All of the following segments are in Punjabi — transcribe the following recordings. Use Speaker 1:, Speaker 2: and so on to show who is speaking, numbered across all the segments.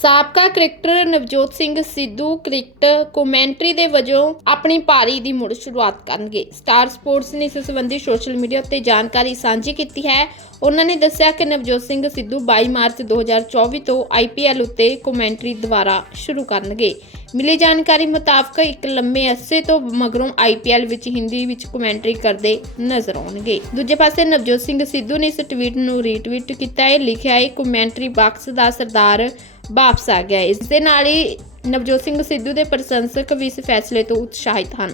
Speaker 1: ਸਾਬਕਾ cricketer Navjot Singh Sidhu cricket commentary ਦੇ ਵਜੋਂ ਆਪਣੀ ਪਾਰੀ ਦੀ ਮੁੜ ਸ਼ੁਰੂਆਤ ਕਰਨਗੇ। ਸਟਾਰ ਸਪੋਰਟਸ ਨੇ ਇਸ ਸੰਬੰਧੀ ਸੋਸ਼ਲ ਮੀਡੀਆ ਉੱਤੇ ਜਾਣਕਾਰੀ ਸਾਂਝੀ ਕੀਤੀ ਹੈ। ਉਹਨਾਂ ਨੇ ਦੱਸਿਆ ਕਿ ਨਵਜੋਤ ਸਿੰਘ ਸਿੱਧੂ 22 ਮਾਰਚ 2024 ਤੋਂ ਆਈਪੀਐਲ ਉੱਤੇ ਕਮੈਂਟਰੀ ਦੁਬਾਰਾ ਸ਼ੁਰੂ ਕਰਨਗੇ। ਮਿਲੀ ਜਾਣਕਾਰੀ ਮੁਤਾਬਕ ਇੱਕ ਲੰਮੇ ਅਰਸੇ ਤੋਂ ਮਗਰੋਂ ਆਈਪੀਐਲ ਵਿੱਚ ਹਿੰਦੀ ਵਿੱਚ ਕਮੈਂਟਰੀ ਕਰਦੇ ਨਜ਼ਰ ਆਉਣਗੇ ਦੂਜੇ ਪਾਸੇ ਨਵਜੋਤ ਸਿੰਘ ਸਿੱਧੂ ਨੇ ਇਸ ਟਵੀਟ ਨੂੰ ਰੀਟਵੀਟ ਕੀਤਾ ਹੈ ਲਿਖਿਆ ਹੈ ਕਮੈਂਟਰੀ ਬਾਕਸ ਦਾ ਸਰਦਾਰ ਵਾਪਸ ਆ ਗਿਆ ਹੈ। ਇਸ ਦੇ ਨਾਲ ਹੀ ਨਵਜੋਤ ਸਿੰਘ ਸਿੱਧੂ ਦੇ ਪ੍ਰਸ਼ੰਸਕ ਵੀ ਇਸ ਫੈਸਲੇ ਤੋਂ ਉਤਸ਼ਾਹਿਤ ਹਨ।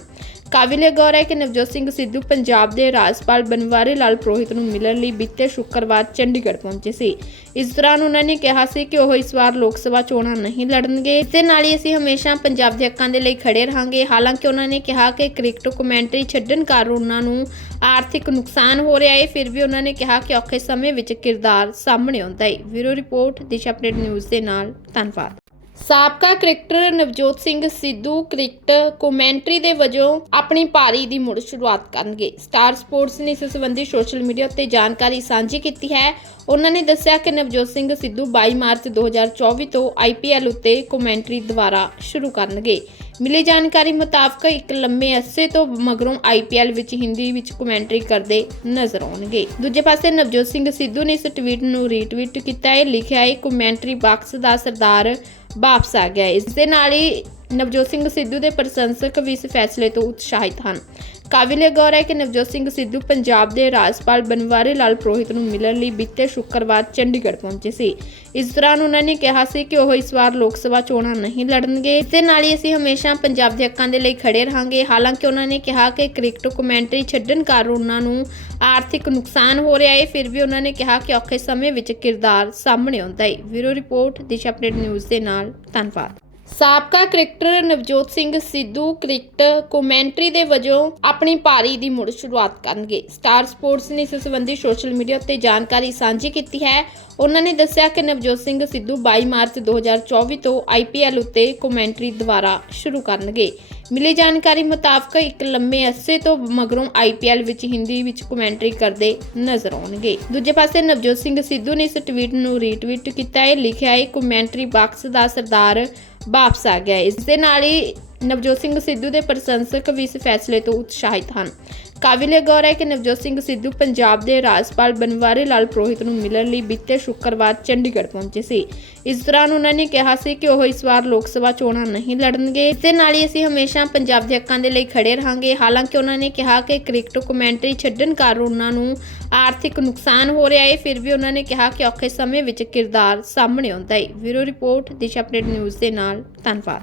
Speaker 1: ਕਾਬਿਲੇ ਗੌਰ ਹੈ ਕਿ ਨਵਜੋਤ ਸਿੰਘ ਸਿੱਧੂ ਪੰਜਾਬ ਦੇ ਰਾਜਪਾਲ ਬਨਵਾਰੀ ਲਾਲ ਪ੍ਰੋਹਿਤ ਨੂੰ ਮਿਲਣ ਲਈ ਬੀਤੇ ਸ਼ੁੱਕਰਵਾਰ ਚੰਡੀਗੜ੍ਹ ਪਹੁੰਚੇ ਸੀ। ਇਸ ਦੌਰਾਨ ਉਹਨਾਂ ਨੇ ਕਿਹਾ ਸੀ ਕਿ ਉਹ ਇਸ ਵਾਰ ਲੋਕ ਸਭਾ ਚੋਣਾਂ ਨਹੀਂ ਲੜਨਗੇ। ਇਸ ਦੇ ਨਾਲ ਹੀ ਅਸੀਂ ਹਮੇਸ਼ਾ ਪੰਜਾਬ ਦੇ ਹੱਕਾਂ ਦੇ ਲਈ ਖੜੇ ਰਹਾਂਗੇ। ਹਾਲਾਂਕਿ ਉਹਨਾਂ ਨੇ ਕਿਹਾ ਕਿ ਕ੍ਰਿਕਟ ਕਮੈਂਟਰੀ ਛੱਡਣ ਕਾਰਨ ਉਹਨਾਂ ਨੂੰ ਆਰਥਿਕ ਨੁਕਸਾਨ ਹੋ ਰਿਹਾ ਹੈ। ਫਿਰ ਵੀ ਉਹਨਾਂ ਨੇ ਕਿਹਾ ਕਿ ਔਖੇ ਸਮੇਂ ਵਿੱਚ ਕਿਰਦਾਰ ਸਾਹਮਣੇ ਆਉਂਦਾ ਹੈ। Bureau report, Disha update news ਦੇ ਨਾਲ ਧੰਨਵਾਦ। ਸਾਬਕਾ cricketer Navjot Singh Sidhu cricket commentary ਦੇ ਵਜੋਂ ਆਪਣੀ ਪਾਰੀ ਦੀ ਮੁੜ ਸ਼ੁਰੂਆਤ ਕਰਨਗੇ। ਸਟਾਰ ਸਪੋਰਟਸ ਨੇ ਇਸ ਸੰਬੰਧੀ ਸੋਸ਼ਲ ਮੀਡੀਆ ਉੱਤੇ ਜਾਣਕਾਰੀ ਸਾਂਝੀ ਕੀਤੀ ਹੈ। ਉਹਨਾਂ ਨੇ ਦੱਸਿਆ ਕਿ ਨਵਜੋਤ ਸਿੰਘ ਸਿੱਧੂ 22 ਮਾਰਚ 2024 ਤੋਂ ਆਈਪੀਐਲ ਉੱਤੇ ਕਮੈਂਟਰੀ ਦੁਬਾਰਾ ਸ਼ੁਰੂ ਕਰਨਗੇ। ਮਿਲੀ ਜਾਣਕਾਰੀ ਮੁਤਾਬਕ ਇੱਕ ਲੰਮੇ ਅਰਸੇ ਤੋਂ ਮਗਰੋਂ ਆਈਪੀਐਲ ਵਿੱਚ ਹਿੰਦੀ ਵਿੱਚ ਕਮੈਂਟਰੀ ਕਰਦੇ ਨਜ਼ਰ ਆਉਣਗੇ। ਦੂਜੇ ਪਾਸੇ ਨਵਜੋਤ ਸਿੰਘ ਸਿੱਧੂ ਨੇ ਇਸ ਟਵੀਟ ਨੂੰ ਰੀਟਵੀਟ ਕੀਤਾ। ਹੈ ਲਿਖਿਆ ਹੈ ਕਮੈਂਟਰੀ ਬਾਕਸ ਦਾ ਸਰਦਾਰ ਵਾਪਸ ਆ ਗਿਆ ਹੈ। ਇਸ ਦੇ ਨਾਲ ਹੀ ਨਵਜੋਤ ਸਿੰਘ ਸਿੱਧੂ ਦੇ ਪ੍ਰਸ਼ੰਸਕ ਵੀ ਇਸ ਫੈਸਲੇ ਤੋਂ ਉਤਸ਼ਾਹਿਤ ਹਨ ਕਾਬਿਲੇ ਗੌਰ ਹੈ ਕਿ ਨਵਜੋਤ ਸਿੰਘ ਸਿੱਧੂ ਪੰਜਾਬ ਦੇ ਰਾਜਪਾਲ ਬਨਵਾਰੀ ਲਾਲ ਪ੍ਰੋਹਿਤ ਨੂੰ ਮਿਲਣ ਲਈ ਬੀਤੇ ਸ਼ੁੱਕਰਵਾਰ ਚੰਡੀਗੜ੍ਹ ਪਹੁੰਚੇ ਸੀ। ਇਸ ਦੌਰਾਨ ਉਹਨਾਂ ਨੇ ਕਿਹਾ ਸੀ ਕਿ ਉਹ ਇਸ ਵਾਰ ਲੋਕ ਸਭਾ ਚੋਣਾਂ ਨਹੀਂ ਲੜਨਗੇ। ਇਸ ਦੇ ਨਾਲ ਹੀ ਅਸੀਂ ਹਮੇਸ਼ਾ ਪੰਜਾਬ ਦੇ ਹੱਕਾਂ ਦੇ ਲਈ ਖੜੇ ਰਹਾਂਗੇ। ਹਾਲਾਂਕਿ ਉਹਨਾਂ ਨੇ ਕਿਹਾ ਕਿ ਕ੍ਰਿਕਟ ਕਮੈਂਟਰੀ ਛੱਡਣ ਕਾਰਨ ਉਹਨਾਂ ਨੂੰ ਆਰਥਿਕ ਨੁਕਸਾਨ ਹੋ ਰਿਹਾ ਹੈ। ਫਿਰ ਵੀ ਉਹਨਾਂ ਨੇ ਕਿਹਾ ਕਿ ਔਖੇ ਸਮੇਂ ਵਿੱਚ ਕਿਰਦਾਰ ਸਾਹਮਣੇ ਆਉਂਦਾ ਹੈ। Bureau report, Disha update news ਦੇ ਨਾਲ ਧੰਨਵਾਦ। ਸਾਬਕਾ cricketer Navjot Singh Sidhu cricket commentary ਦੇ ਵਜੋਂ ਆਪਣੀ ਪਾਰੀ ਦੀ ਮੁੜ ਸ਼ੁਰੂਆਤ ਕਰਨਗੇ। ਸਟਾਰ ਸਪੋਰਟਸ ਨੇ ਇਸ ਸੰਬੰਧੀ ਸੋਸ਼ਲ ਮੀਡੀਆ ਉੱਤੇ ਜਾਣਕਾਰੀ ਸਾਂਝੀ ਕੀਤੀ ਹੈ। ਉਹਨਾਂ ਨੇ ਦੱਸਿਆ ਕਿ ਨਵਜੋਤ ਸਿੰਘ ਸਿੱਧੂ 22 ਮਾਰਚ 2024 ਤੋਂ ਆਈਪੀਐਲ ਉੱਤੇ ਕਮੈਂਟਰੀ ਦੁਬਾਰਾ ਸ਼ੁਰੂ ਕਰਨਗੇ। ਮਿਲੀ ਜਾਣਕਾਰੀ ਮੁਤਾਬਕ ਇੱਕ ਲੰਮੇ ਅਰਸੇ ਤੋਂ ਮਗਰੋਂ ਆਈਪੀਐਲ ਵਿੱਚ ਹਿੰਦੀ ਵਿੱਚ ਕਮੈਂਟਰੀ ਕਰਦੇ ਨਜ਼ਰ ਆਉਣਗੇ ਦੂਜੇ ਪਾਸੇ ਨਵਜੋਤ ਸਿੰਘ ਸਿੱਧੂ ਨੇ ਇਸ ਟਵੀਟ ਨੂੰ ਰੀਟਵੀਟ ਕੀਤਾ ਹੈ ਲਿਖਿਆ ਹੈ ਕਮੈਂਟਰੀ ਬਾਕਸ ਦਾ ਸਰਦਾਰ ਵਾਪਸ ਆ ਗਿਆ ਹੈ। ਇਸ ਦੇ ਨਾਲ ਹੀ ਨਵਜੋਤ ਸਿੰਘ ਸਿੱਧੂ ਦੇ ਪ੍ਰਸ਼ੰਸਕ ਵੀ ਇਸ ਫੈਸਲੇ ਤੋਂ ਉਤਸ਼ਾਹਿਤ ਹਨ। ਕਾਬਿਲੇ ਗੌਰ ਹੈ ਕਿ ਨਵਜੋਤ ਸਿੰਘ ਸਿੱਧੂ ਪੰਜਾਬ ਦੇ ਰਾਜਪਾਲ ਬਨਵਾਰੀ ਲਾਲ ਪ੍ਰੋਹਿਤ ਨੂੰ ਮਿਲਣ ਲਈ ਬੀਤੇ ਸ਼ੁੱਕਰਵਾਰ ਚੰਡੀਗੜ੍ਹ ਪਹੁੰਚੇ ਸੀ। ਇਸ ਦੌਰਾਨ ਉਹਨਾਂ ਨੇ ਕਿਹਾ ਸੀ ਕਿ ਉਹ ਇਸ ਵਾਰ ਲੋਕ ਸਭਾ ਚੋਣਾਂ ਨਹੀਂ ਲੜਨਗੇ। ਇਸ ਦੇ ਨਾਲ ਹੀ ਅਸੀਂ ਹਮੇਸ਼ਾ ਪੰਜਾਬ ਦੇ ਹੱਕਾਂ ਦੇ ਲਈ ਖੜੇ ਰਹਾਂਗੇ। ਹਾਲਾਂਕਿ ਉਹਨਾਂ ਨੇ ਕਿਹਾ ਕਿ ਕ੍ਰਿਕਟ ਕਮੈਂਟਰੀ ਛੱਡਣ ਕਾਰਨ ਉਹਨਾਂ ਨੂੰ ਆਰਥਿਕ ਨੁਕਸਾਨ ਹੋ ਰਿਹਾ ਹੈ। ਫਿਰ ਵੀ ਉਹਨਾਂ ਨੇ ਕਿਹਾ ਕਿ ਔਖੇ ਸਮੇਂ ਵਿੱਚ ਕਿਰਦਾਰ ਸਾਹਮਣੇ ਆਉਂਦਾ ਹੈ। Bureau report, Disha update news ਦੇ ਨਾਲ ਧੰਨਵਾਦ।